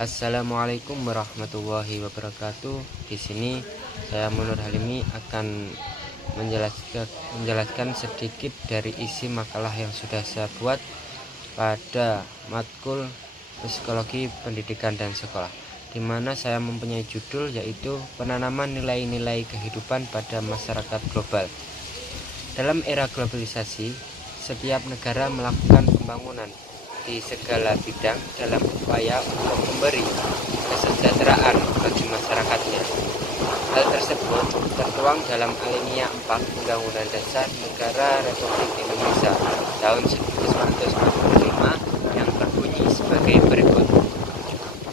Assalamualaikum warahmatullahi wabarakatuh. Di sini saya Munur Halimi akan menjelaskan sedikit dari isi makalah yang sudah saya buat pada matkul psikologi pendidikan dan sekolah, di mana saya mempunyai judul yaitu penanaman nilai-nilai kehidupan pada masyarakat global. Dalam era globalisasi, setiap negara melakukan pembangunan di segala bidang dalam upaya untuk memberi kesejahteraan bagi masyarakatnya. Hal tersebut tertuang dalam alinea 4 Undang-Undang Dasar Negara Republik Indonesia tahun 1945 yang berbunyi sebagai berikut.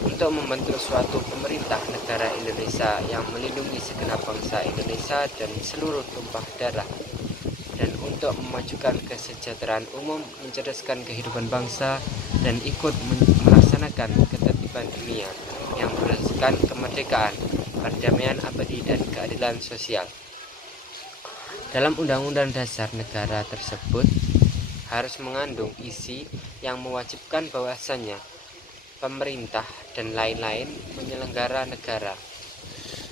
Untuk membentuk suatu pemerintah negara Indonesia yang melindungi segenap bangsa Indonesia dan seluruh tumpah darah, dan untuk memajukan kesejahteraan umum, mencerdaskan kehidupan bangsa, dan ikut melaksanakan ketertiban dunia yang berdasarkan kemerdekaan, perdamaian abadi, dan keadilan sosial. Dalam Undang-Undang Dasar Negara tersebut harus mengandung isi yang mewajibkan bahwasannya pemerintah dan lain-lain penyelenggara negara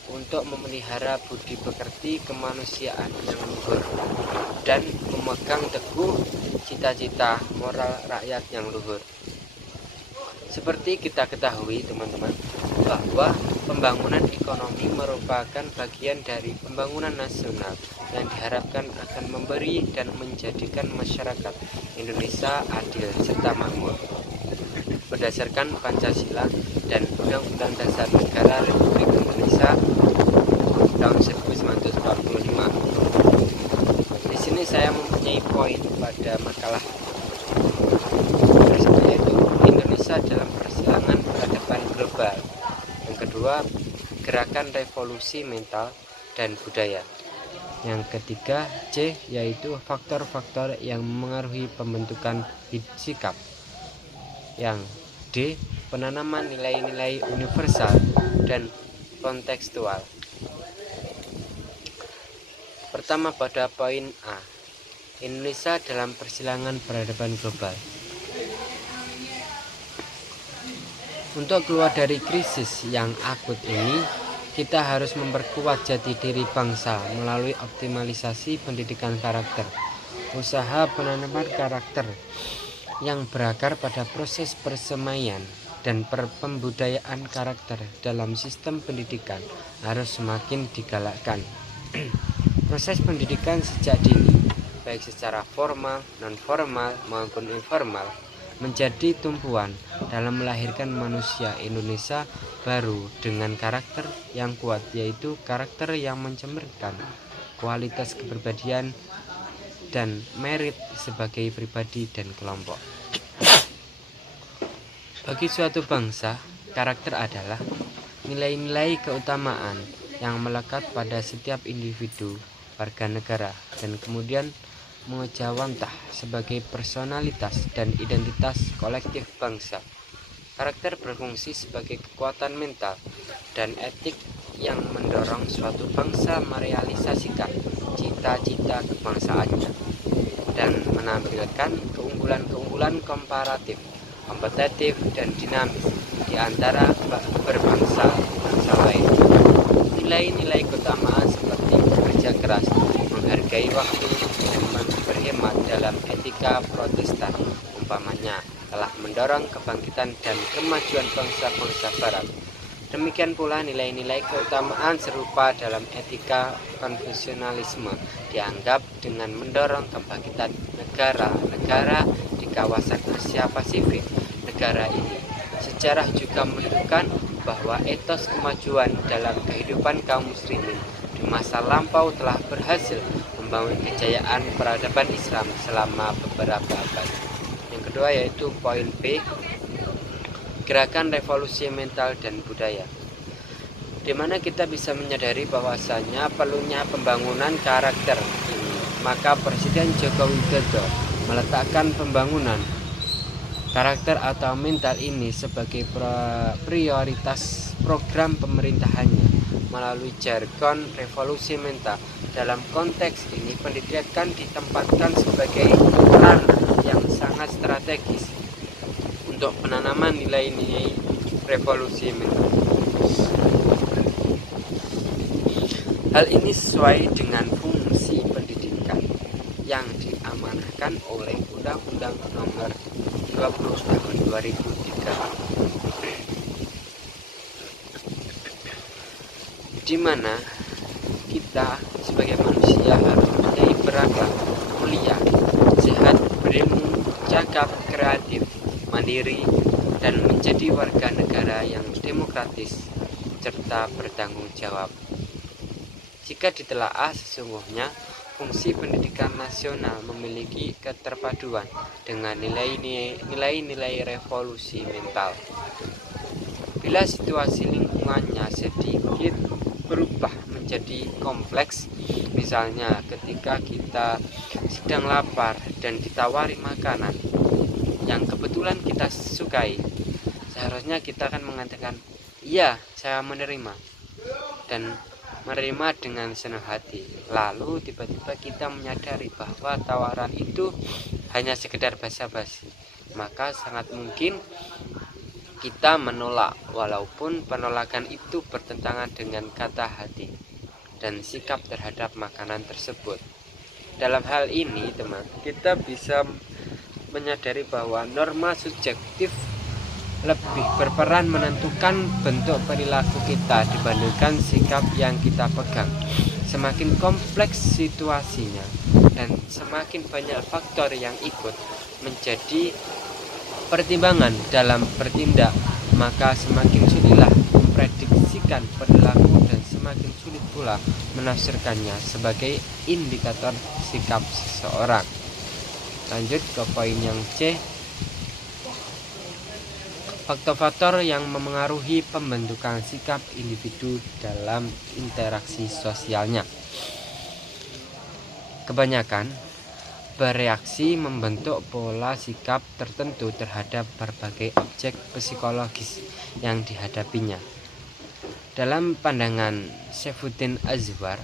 untuk memelihara budi pekerti kemanusiaan yang luhur dan memegang teguh cita-cita moral rakyat yang luhur. Seperti kita ketahui teman-teman, bahwa pembangunan ekonomi merupakan bagian dari pembangunan nasional yang diharapkan akan memberi dan menjadikan masyarakat Indonesia adil serta makmur berdasarkan Pancasila dan Undang-Undang Dasar Negara Republik Indonesia tahun 1945. Di sini saya mempunyai poin pada makalah tersebut, yaitu Indonesia dalam persilangan peradaban global. Yang kedua, gerakan revolusi mental dan budaya. Yang ketiga, C, yaitu faktor-faktor yang mengaruhi pembentukan sikap. Yang D, penanaman nilai-nilai universal dan kontekstual. Pertama, pada poin A, Indonesia dalam persilangan peradaban global. Untuk keluar dari krisis yang akut ini, kita harus memperkuat jati diri bangsa melalui optimalisasi pendidikan karakter, usaha penanaman karakter yang berakar pada proses persemaian dan pembudayaan karakter dalam sistem pendidikan harus semakin digalakkan. Proses pendidikan sejak dini, baik secara formal, non-formal maupun informal, menjadi tumpuan dalam melahirkan manusia Indonesia baru dengan karakter yang kuat, yaitu karakter yang mencerminkan kualitas kepribadian dan merit sebagai pribadi dan kelompok. Bagi suatu bangsa, karakter adalah nilai-nilai keutamaan yang melekat pada setiap individu warga negara dan kemudian mengejawantah sebagai personalitas dan identitas kolektif bangsa. Karakter berfungsi sebagai kekuatan mental dan etik yang mendorong suatu bangsa merealisasikan cita-cita kebangsaannya dan menampilkan keunggulan-keunggulan komparatif, kompetitif, dan dinamis di antara berbangsa lain. Nilai-nilai keutamaan seperti bekerja keras, menghargai waktu, dan berhemat dalam etika Protestan umpamanya telah mendorong kebangkitan dan kemajuan bangsa-bangsa barat. Demikian pula nilai-nilai keutamaan serupa dalam etika konfusionalisme dianggap dengan mendorong kebangkitan negara-negara di kawasan Asia Pasifik. Negara ini sejarah juga menunjukkan bahwa etos kemajuan dalam kehidupan kaum muslimin di masa lampau telah berhasil membangun kejayaan peradaban Islam selama beberapa abad. Yang kedua yaitu poin B, gerakan revolusi mental dan budaya, di mana kita bisa menyadari bahwasanya perlunya pembangunan karakter ini. Maka Presiden Joko Widodo meletakkan pembangunan karakter atau mental ini sebagai prioritas program pemerintahannya melalui jargon revolusi mental. Dalam konteks ini, pendidikan ditempatkan sebagai ranah yang sangat strategis untuk penanaman nilai-nilai revolusi mental. Hal ini sesuai dengan fungsi pendidikan yang diamanahkan oleh Undang-Undang Nomor 20 Tahun 2003, di mana kita sebagai manusia harus menjadi berakhlak mulia, sehat, berilmu, cakap, kreatif, mandiri, dan menjadi warga negara yang demokratis serta bertanggung jawab. Jika ditelaah, sesungguhnya fungsi pendidikan nasional memiliki keterpaduan dengan nilai-nilai revolusi mental. Bila situasi lingkungannya sedikit berubah menjadi kompleks, misalnya ketika kita sedang lapar dan ditawari makanan yang kebetulan kita sukai, seharusnya kita akan mengatakan, "Iya, saya menerima," dan menerima dengan senang hati. Lalu tiba-tiba kita menyadari bahwa tawaran itu hanya sekedar basa-basi, maka sangat mungkin kita menolak, walaupun penolakan itu bertentangan dengan kata hati dan sikap terhadap makanan tersebut. Dalam hal ini, teman, kita bisa menyadari bahwa norma subjektif lebih berperan menentukan bentuk perilaku kita dibandingkan sikap yang kita pegang. Semakin kompleks situasinya dan semakin banyak faktor yang ikut menjadi pertimbangan dalam bertindak, maka semakin sulitlah memprediksikan perilaku dan semakin sulit pula menafsirkannya sebagai indikator sikap seseorang. Lanjut ke poin yang C. Faktor-faktor yang memengaruhi pembentukan sikap individu dalam interaksi sosialnya. Kebanyakan bereaksi membentuk pola sikap tertentu terhadap berbagai objek psikologis yang dihadapinya. Dalam pandangan Saifuddin Azwar,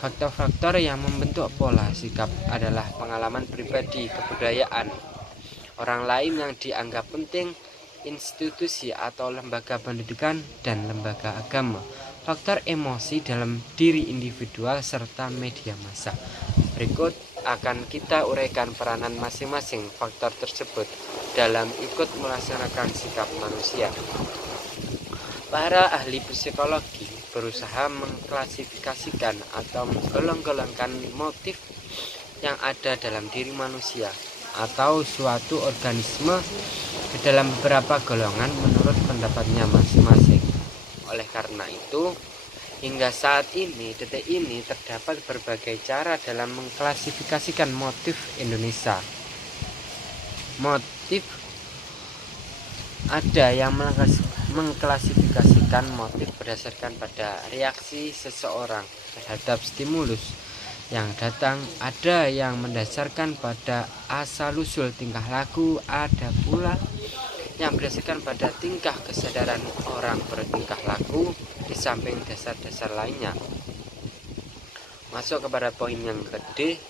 faktor-faktor yang membentuk pola sikap adalah pengalaman pribadi, kebudayaan, orang lain yang dianggap penting, institusi atau lembaga pendidikan, dan lembaga agama, faktor emosi dalam diri individual, serta media massa. Berikut akan kita uraikan peranan masing-masing faktor tersebut dalam ikut melaksanakan sikap manusia. Para ahli psikologi berusaha mengklasifikasikan atau menggolong-golongkan motif yang ada dalam diri manusia atau suatu organisme ke dalam beberapa golongan menurut pendapatnya masing-masing. Oleh karena itu, hingga saat ini, detik ini, terdapat berbagai cara dalam mengklasifikasikan motif Indonesia. Motif ada yang mengklasifikasikan motif berdasarkan pada reaksi seseorang terhadap stimulus yang datang, ada yang mendasarkan pada asal-usul tingkah laku, ada pula yang berdasarkan pada tingkah kesadaran orang bertingkah laku, di samping dasar-dasar lainnya. Masuk kepada poin yang kedua,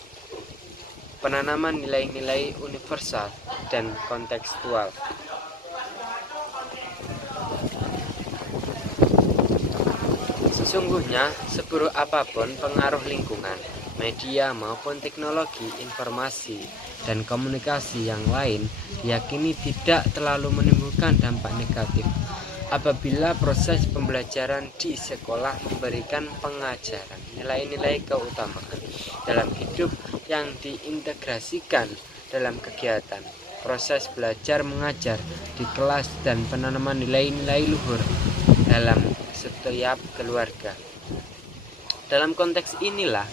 penanaman nilai-nilai universal dan kontekstual. Sesungguhnya, seburuk apapun pengaruh lingkungan, media maupun teknologi informasi dan komunikasi yang lain, diyakini tidak terlalu menimbulkan dampak negatif apabila proses pembelajaran di sekolah memberikan pengajaran nilai-nilai keutamaan dalam hidup yang diintegrasikan dalam kegiatan proses belajar mengajar di kelas dan penanaman nilai-nilai luhur dalam setiap keluarga. Dalam konteks inilah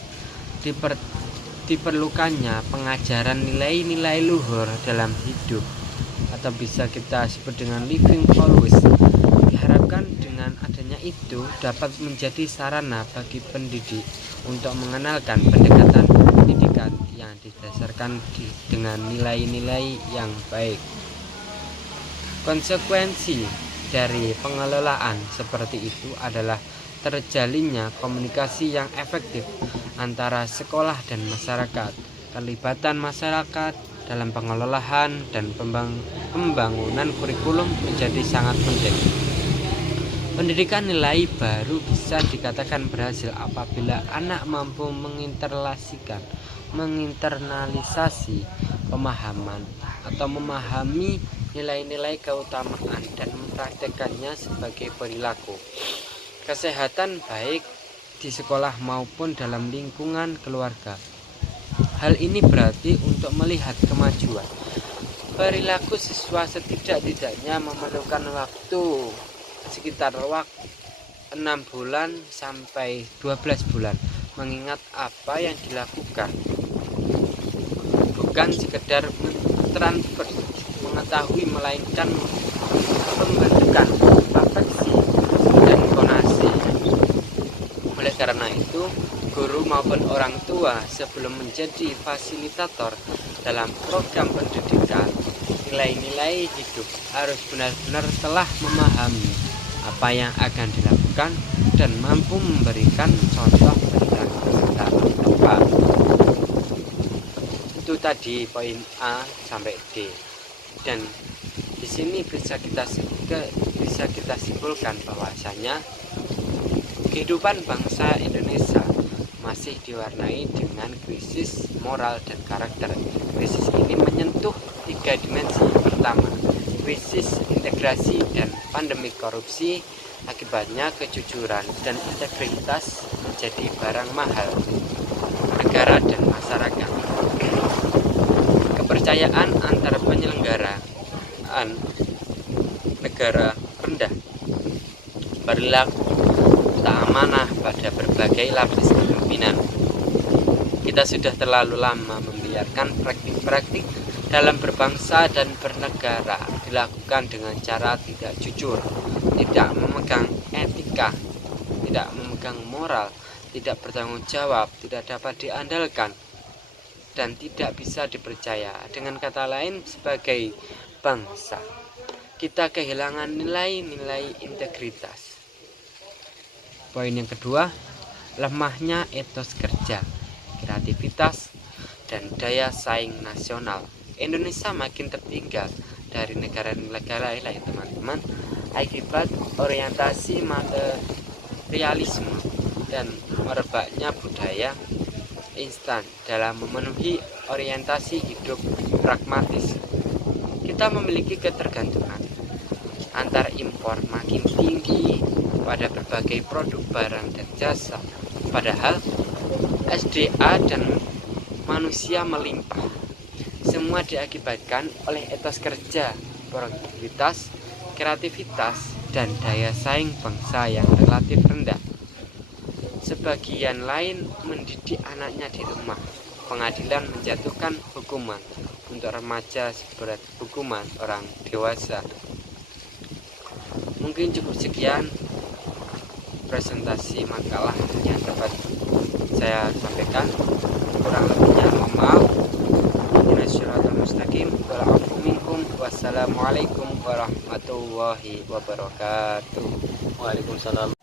diperlukannya pengajaran nilai-nilai luhur dalam hidup, atau bisa kita sebut dengan living values. Diharapkan dengan adanya itu dapat menjadi sarana bagi pendidik untuk mengenalkan pendekatan pendidikan yang didasarkan dengan nilai-nilai yang baik. Konsekuensi dari pengelolaan seperti itu adalah terjalinnya komunikasi yang efektif antara sekolah dan masyarakat. Terlibatan masyarakat dalam pengelolaan dan pembangunan kurikulum menjadi sangat penting. Pendidikan nilai baru bisa dikatakan berhasil apabila anak mampu menginternalisasi pemahaman atau memahami nilai-nilai keutamaan dan mempraktekannya sebagai perilaku. Kesehatan baik di sekolah maupun dalam lingkungan keluarga. Hal ini berarti untuk melihat kemajuan perilaku siswa setidak-tidaknya memerlukan waktu sekitar 6 bulan sampai 12 bulan mengingat apa yang dilakukan bukan sekedar mentransfer mengetahui melainkan pembentukan afeksi dan konasi. Oleh karena itu, guru maupun orang tua sebelum menjadi fasilitator dalam program pendidikan nilai-nilai hidup harus benar-benar telah memahami apa yang akan dilakukan dan mampu memberikan contoh perilaku secara tepat. Itu tadi poin A sampai D. Dan di sini bisa kita simpulkan bahwasanya kehidupan bangsa Indonesia masih diwarnai dengan krisis moral dan karakter. Krisis ini menyentuh 3 dimensi. Pertama, krisis integrasi dan pandemi korupsi. Akibatnya kejujuran dan integritas menjadi barang mahal negara dan masyarakat. Kepercayaan antar penyelenggaraan negara rendah. Perilaku tak amanah pada berbagai lapis kepemimpinan. Kita sudah terlalu lama membiarkan praktik-praktik dalam berbangsa dan bernegara dilakukan dengan cara tidak jujur, tidak memegang etika, tidak memegang moral, tidak bertanggung jawab, tidak dapat diandalkan, dan tidak bisa dipercaya. Dengan kata lain, sebagai bangsa, kita kehilangan nilai-nilai integritas. Poin yang kedua, lemahnya etos kerja, kreativitas, dan daya saing nasional. Indonesia makin tertinggal dari negara-negara lain, teman-teman, akibat orientasi materialisme dan merebaknya budaya instan dalam memenuhi orientasi hidup pragmatis. Kita memiliki ketergantungan antar impor makin tinggi pada berbagai produk barang dan jasa, padahal SDA dan manusia melimpah. Semua diakibatkan oleh etos kerja, produktivitas, kreativitas, dan daya saing bangsa yang relatif rendah. Sebagian lain mendidik anaknya di rumah. Pengadilan menjatuhkan hukuman untuk remaja seberat hukuman orang dewasa. Mungkin cukup sekian presentasi makalah yang dapat saya sampaikan. Kurang lebihnya mohon maaf. Wassalamualaikum warahmatullahi wabarakatuh. Waalaikumsalam.